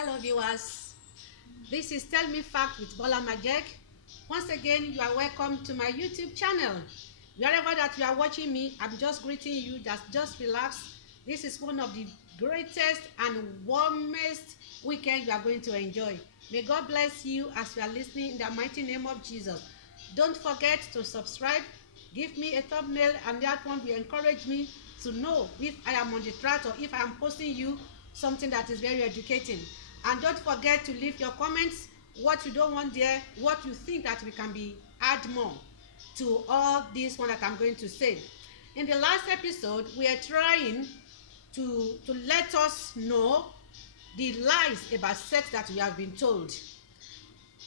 Hello viewers, this is Tell Me Fact with Bola Majek. Once again, you are welcome to my YouTube channel. Wherever that you are watching me, I'm just greeting you, just relax. This is one of the greatest and warmest weekend you are going to enjoy. May God bless you as you are listening in the mighty name of Jesus. Don't forget to subscribe, give me a thumbnail, and that one will encourage me to know if I am on the track or if I am posting you something that is very educating. And don't forget to leave your comments, what you don't want there, what you think that we can be add more to all this one that I'm going to say. In the last episode, we are trying to let us know the lies about sex that we have been told.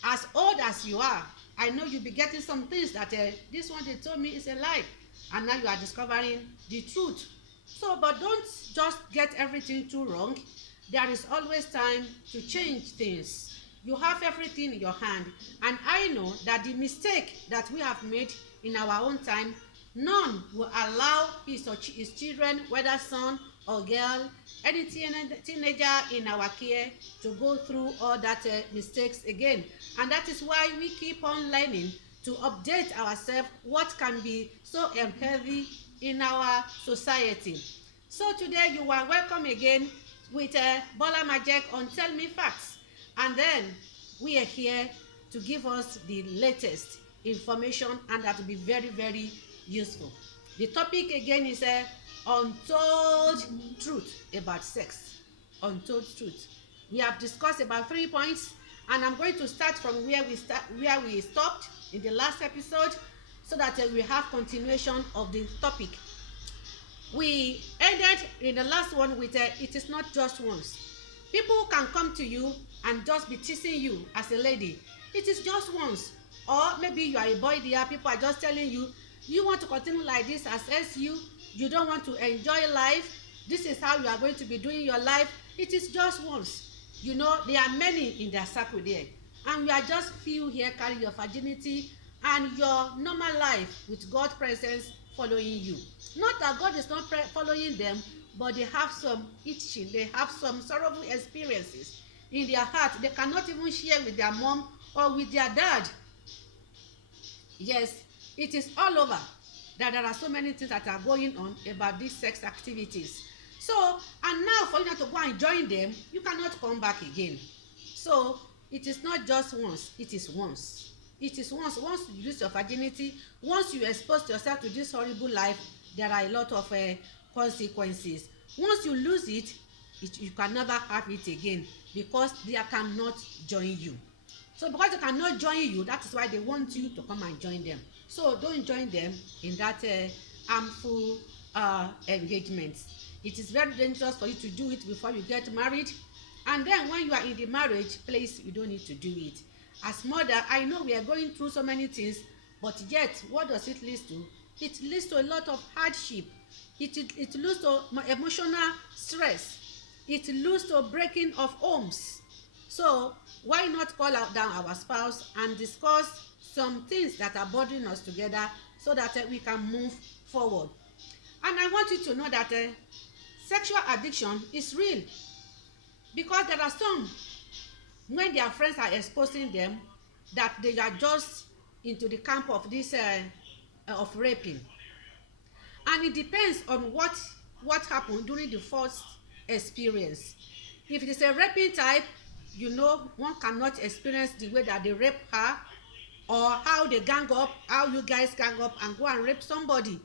As old as you are, I know you'll be getting some things that this one they told me is a lie, and now you are discovering the truth. So, but don't just get everything too wrong. There is always time to change things. You have everything in your hand, and I know that the mistake that we have made in our own time, none will allow his children, whether son or girl, any teenager in our care, to go through all that mistakes again. And that is why we keep on learning to update ourselves what can be so unhealthy in our society. So today you are welcome again with Bola Majek on Tell Me Facts. And then we are here to give us the latest information, and that will be very, very useful. The topic again is untold truth about sex. Untold truth. We have discussed about 3 points, and I'm going to start from where we stopped in the last episode, so that we have continuation of the topic. We ended in the last one with it is not just once. People can come to you and just be teasing you as a lady. It is just once. Or maybe you are a boy there, people are just telling you, you want to continue like this as SU, you don't want to enjoy life, this is how you are going to be doing your life. It is just once. You know, there are many in their circle there. And we are just few here carrying your virginity and your normal life with God's presence following you. Not that God is not following them, but they have some itching, they have some sorrowful experiences in their heart. They cannot even share with their mom or with their dad. Yes, it is all over that there are so many things that are going on about these sex activities. So, and now for you not to go and join them, you cannot come back again. So, it is not just once, it is once. It is once. Once you lose your virginity, once you expose yourself to this horrible life, there are a lot of consequences. Once you lose it, you can never have it again, because they cannot join you. So because they cannot join you, that is why they want you to come and join them. So don't join them in that harmful engagement. It is very dangerous for you to do it before you get married. And then when you are in the marriage place, you don't need to do it. As mother, I know we are going through so many things, but yet, what does it lead to? It leads to a lot of hardship. It leads to emotional stress. It leads to breaking of homes. So why not call out down our spouse and discuss some things that are bothering us together, so that we can move forward. And I want you to know that sexual addiction is real, because there are some, when their friends are exposing them, that they are just into the camp of this of raping. And it depends on what happened during the first experience. If it is a raping type, you know, one cannot experience the way that they rape her, or how they gang up, how you guys gang up and go and rape somebody.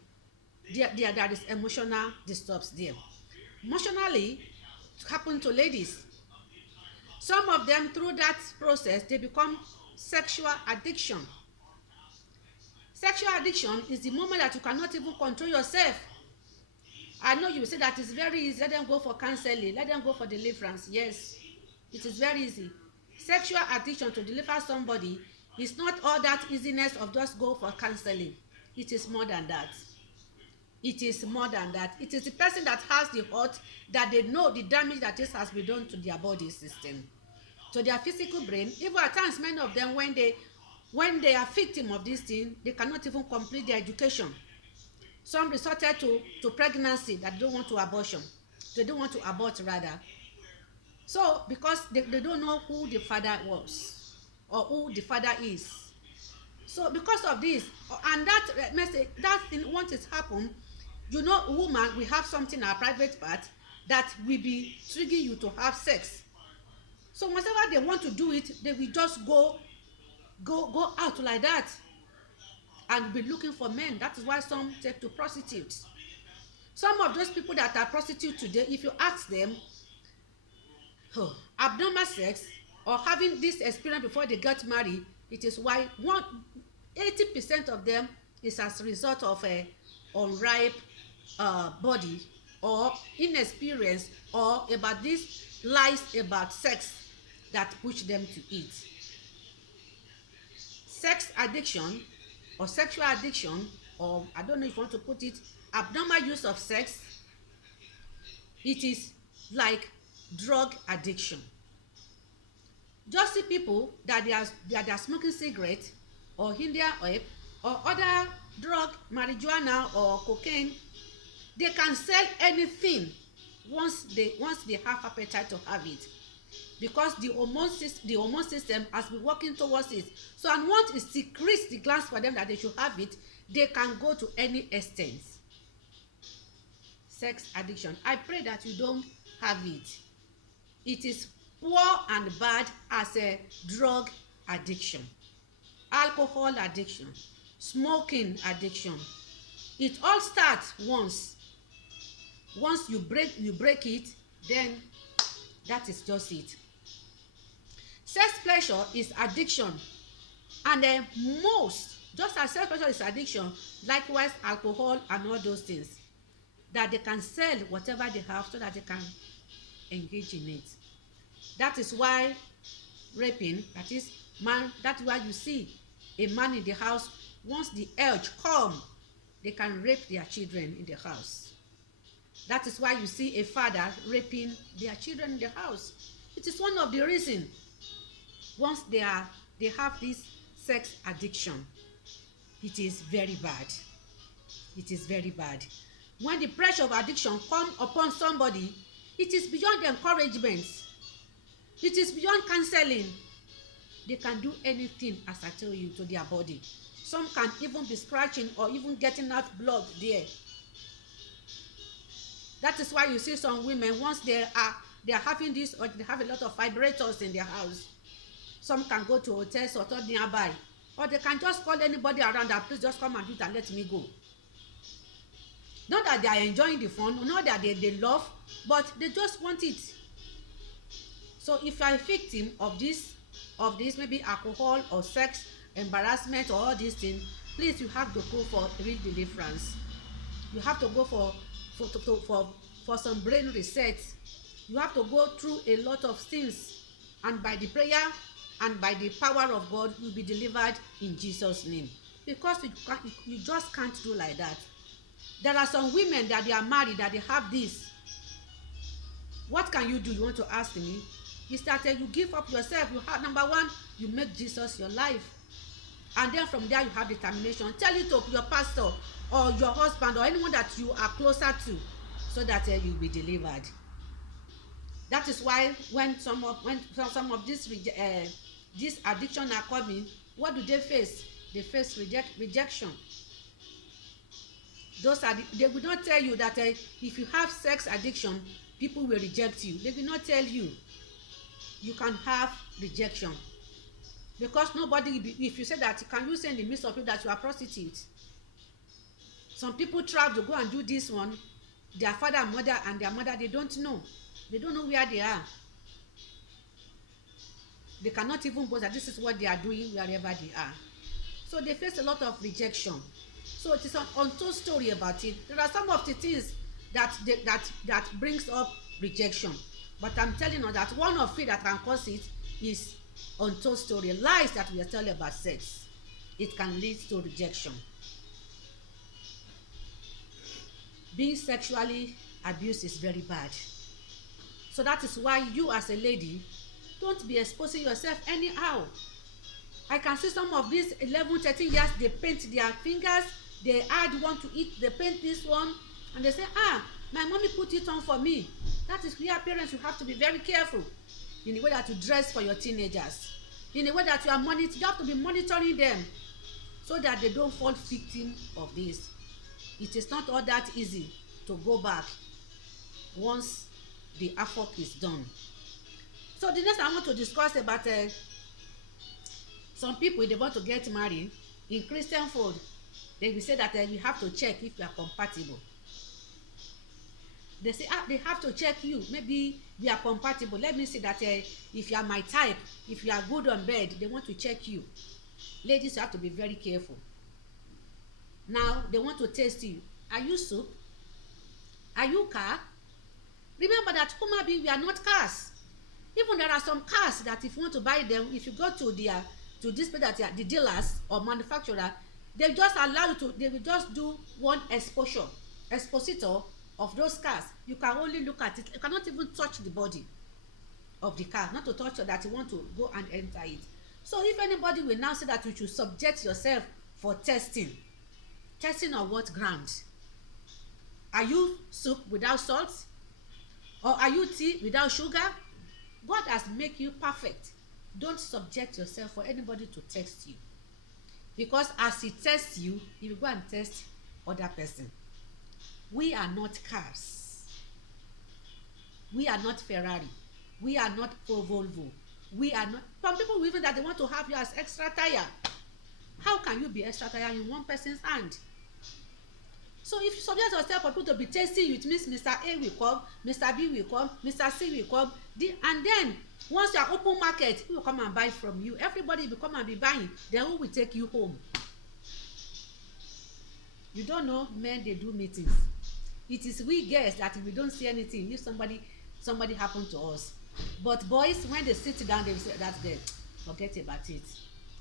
There is emotional disturbs there. Emotionally, it happens to ladies. Some of them, through that process, they become sexual addiction. Sexual addiction is the moment that you cannot even control yourself. I know you will say that it's very easy. Let them go for counseling. Let them go for deliverance. Yes, it is very easy. Sexual addiction, to deliver somebody, is not all that easiness of just go for counseling. It is more than that. It is more than that. It is the person that has the hurt, that they know the damage that this has been done to their body system, to their physical brain. Even at times, many of them, when they are victim of this thing, they cannot even complete their education. Some resorted to pregnancy, that they don't want to abortion. They don't want to abort rather. So because they don't know who the father was or who the father is. So because of this, and that message, that thing, once it happen, you know, woman, we have something in our private part that will be triggering you to have sex. So whenever they want to do it, they will just go out like that and be looking for men. That is why some take to prostitutes. Some of those people that are prostitutes today, if you ask them, oh, abnormal sex or having this experience before they get married, it is why 80% of them is as a result of a unripe body or inexperience or about these lies about sex that push them to it. Sex addiction or sexual addiction, or I don't know if you want to put it, abnormal use of sex, it is like drug addiction. Just see people that they are smoking cigarette or India oil or other drug, marijuana or cocaine. They can sell anything once they have appetite to have it, because the hormone system has been working towards it. So and once it secretes the glands for them that they should have it, they can go to any extent. Sex addiction, I pray that you don't have it. It is poor and bad as a drug addiction, alcohol addiction, smoking addiction. It all starts once you break it, then that is just it. Sex pleasure is addiction, and most, just as sex pleasure is addiction, likewise alcohol and all those things, that they can sell whatever they have so that they can engage in it. That is why raping, that is man, that's why you see a man in the house, once the urge come, they can rape their children in the house. That is why you see a father raping their children in the house. It is one of the reasons. Once they have this sex addiction, it is very bad. It is very bad. When the pressure of addiction come upon somebody, it is beyond encouragement. It is beyond counseling. They can do anything, as I tell you, to their body. Some can even be scratching or even getting out blood there. That is why you see some women, once they are having this, or they have a lot of vibrators in their house, some can go to hotels or nearby, or they can just call anybody around that, please just come and do it and let me go. Not that they are enjoying the fun, not that they love, but they just want it. So if you are a victim of this maybe alcohol or sex embarrassment or all these things, please, you have to go for real deliverance. You have to go for some brain reset. You have to go through a lot of things, and by the prayer and by the power of God, you'll be delivered in Jesus' name. Because you just can't do like that. There are some women that they are married, that they have this. What can you do? You want to ask me? Is that you give up yourself. You have, number one, you make Jesus your life, and then from there you have determination. Tell it to your pastor or your husband or anyone that you are closer to, so that you'll be delivered. That is why when some of this addiction are coming, what do they face? They face rejection. They will not tell you that if you have sex addiction, people will reject you. They will not tell you. You can have rejection, because nobody, if you say that, can you say in the midst of people that you are prostitute? Some people travel to go and do this one. Their father and mother and their mother, they don't know where they are. They cannot even boast that this is what they are doing wherever they are. So they face a lot of rejection. So it is an untold story about it. There are some of the things that brings up rejection, but I'm telling you that one of it that can cause it is untold story, lies that we are telling about sex. It can lead to rejection. Being sexually abused is very bad. So that is why you, as a lady, don't be exposing yourself anyhow. I can see some of these 11, 13 years, they paint their fingers, they want to eat, they paint this one, and they say, my mommy put it on for me. That is where parents, you have to be very careful in the way that you dress for your teenagers, in the way that you are monitoring. You have to be monitoring them so that they don't fall victim of this. It is not all that easy to go back once the effort is done. So the next I want to discuss about some people, they want to get married in Christian fold. They will say that you have to check if you are compatible. They say they have to check you, maybe we are compatible. Let me see that if you are my type, if you are good on bed, they want to check you. Ladies, you have to be very careful. Now they want to test you. Are you soup? Are you car? Remember that human being, we are not cars. Even there are some cars that if you want to buy them, if you go to their to this place that the dealers or manufacturer, they just allow you to, they will just do one expositor of those cars. You can only look at it. You cannot even touch the body of the car, not to touch that you want to go and enter it. So if anybody will now say that you should subject yourself for testing on what grounds? Are you soup without salt? Or are you tea without sugar? God has made you perfect. Don't subject yourself for anybody to test you. Because as he tests you, he will go and test other person. We are not cars. We are not Ferrari. We are not Volvo. We are not. Some people even that they want to have you as extra tire. How can you be extra tire in one person's hand? So if you subject yourself for people to be testing you, it means Mr. A will come, Mr. B will come, Mr. C will come, and then once you are open market, who will come and buy from you? Everybody will come and be buying. Then who will take you home? You don't know, men, they do meetings. It is we girls that if we don't see anything, if somebody happened to us. But boys, when they sit down, they will say, that's good, forget about it.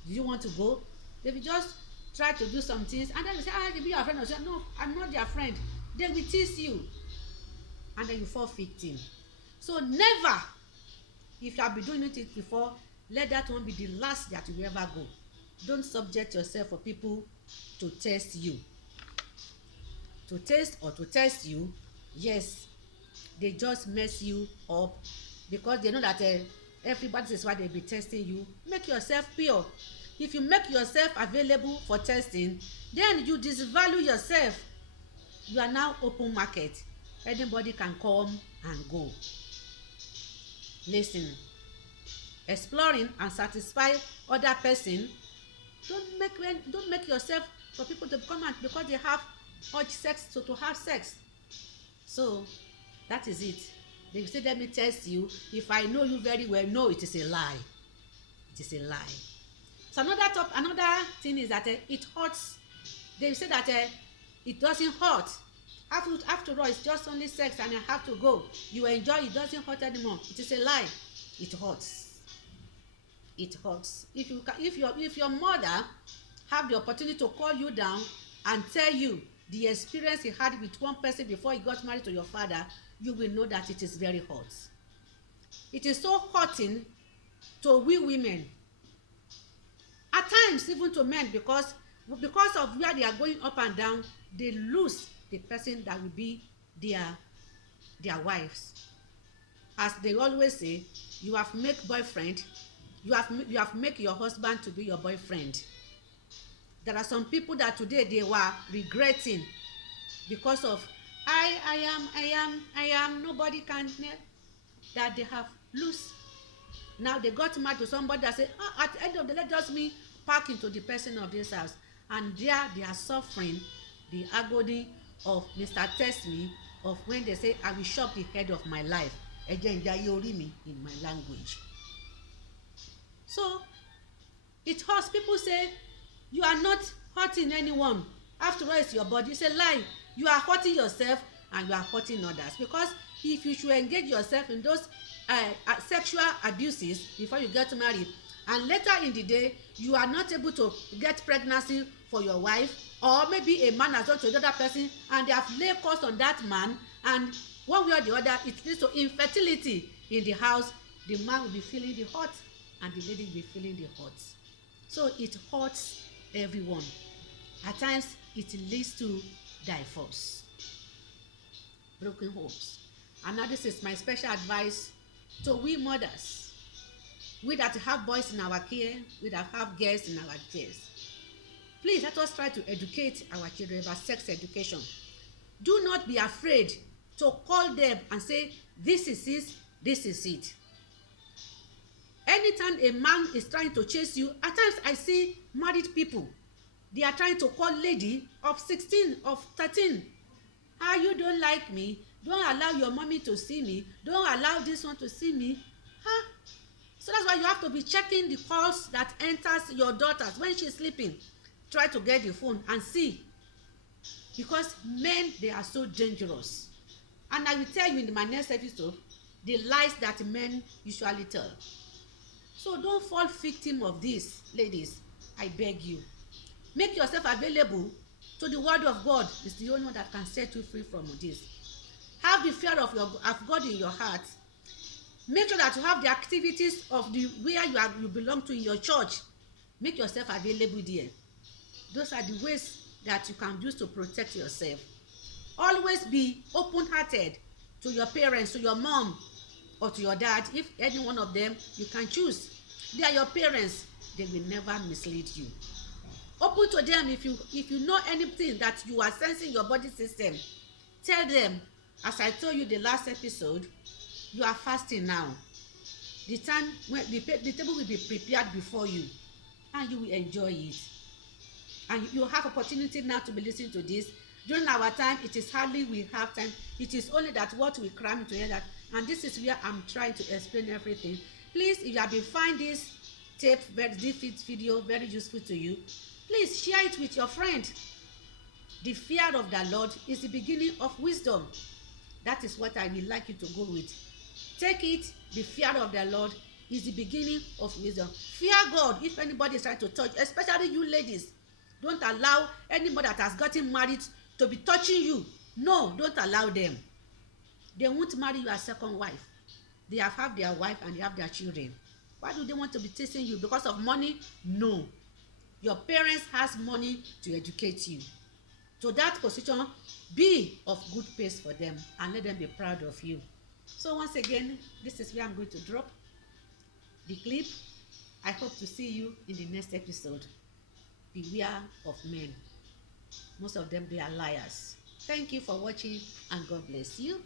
Do you want to go? They will just try to do some things, and then they say, they be your friend. I say, no, I'm not your friend. They will tease you, and then you fall victim. So never, if you have been doing it before, let that one be the last that you ever go. Don't subject yourself for people to test you. To test you, yes, they just mess you up because they know that everybody is why they be testing you. Make yourself pure. If you make yourself available for testing, then you disvalue yourself. You are now open market. Anybody can come and go. Listen, exploring and satisfy other person. Don't make yourself for people to come and because they have urge sex to have sex. So that is it. They say, let me test you. If I know you very well, no, it is a lie. It is a lie. So another thing is that it hurts. They say that it doesn't hurt. After all, it's just only sex and I have to go. You enjoy it, doesn't hurt anymore. It is a lie. It hurts. It hurts. If your mother have the opportunity to call you down and tell you the experience he had with one person before he got married to your father, you will know that it is very hot. It is so hurting to we women. At times, even to men, because of where they are going up and down, they lose the person that will be their wives. As they always say, you have make boyfriend, you have make your husband to be your boyfriend. There are some people that today they were regretting because of I am nobody can that they have lose. Now they got married to somebody that say, at the end of the day, just me pack into the person of this house, and there they are suffering the agony of Mr. Test Me, of when they say I will chop the head of my life. Again, they are me in my language. So it hurts. People say you are not hurting anyone. After all, it's your body. It's a lie. You are hurting yourself and you are hurting others, because if you should engage yourself in those sexual abuses before you get married, and later in the day you are not able to get pregnancy for your wife, or maybe a man has done to another person and they have laid curse on that man, and one way or the other it leads to infertility in the house, the man will be feeling the hurt and the lady will be feeling the hurt. So it hurts everyone. At times it leads to divorce, broken homes. And now this is my special advice to we mothers, we that have boys in our care, we that have girls in our cares. Please let us try to educate our children about sex education. Do not be afraid to call them and say, this is it, this is it. Anytime a man is trying to chase you, at times I see married people, they are trying to call lady of 16, of 13. You don't like me, don't allow your mommy to see me, don't allow this one to see me. So that's why you have to be checking the calls that enters your daughters when she's sleeping. Try to get the phone and see, because men, they are so dangerous. And I will tell you in my next episode the lies that men usually tell. So don't fall victim of this, ladies. I beg you, make yourself available to the word of God. It's the only one that can set you free from this. Have the fear of God in your heart. Make sure that you have the activities of the where you belong to in your church. Make yourself available there. Those are the ways that you can use to protect yourself. Always be open-hearted to your parents, to your mom or to your dad. If any one of them, you can choose. They are your parents. They will never mislead you. Open to them. If you know anything that you are sensing your body system, tell them. As I told you the last episode, you are fasting now. The time when the table will be prepared before you, and you will enjoy it. And you have opportunity now to be listening to this. During our time, it is hardly we have time. It is only that what we cram into here. That, and this is where I'm trying to explain everything. Please, if you have been find this tape, this video very useful to you, please share it with your friend. The fear of the Lord is the beginning of wisdom. That is what I would like you to go with. Take it. The fear of the Lord is the beginning of wisdom. Fear God. If anybody is trying to touch, especially you ladies, don't allow anybody that has gotten married to be touching you. No, don't allow them. They won't marry you as second wife. They have their wife and they have their children. Why do they want to be chasing you? Because of money? No. Your parents has money to educate you. To that position, be of good pace for them and let them be proud of you. So once again, this is where I'm going to drop the clip. I hope to see you in the next episode. Beware of men. Most of them, they are liars. Thank you for watching and God bless you.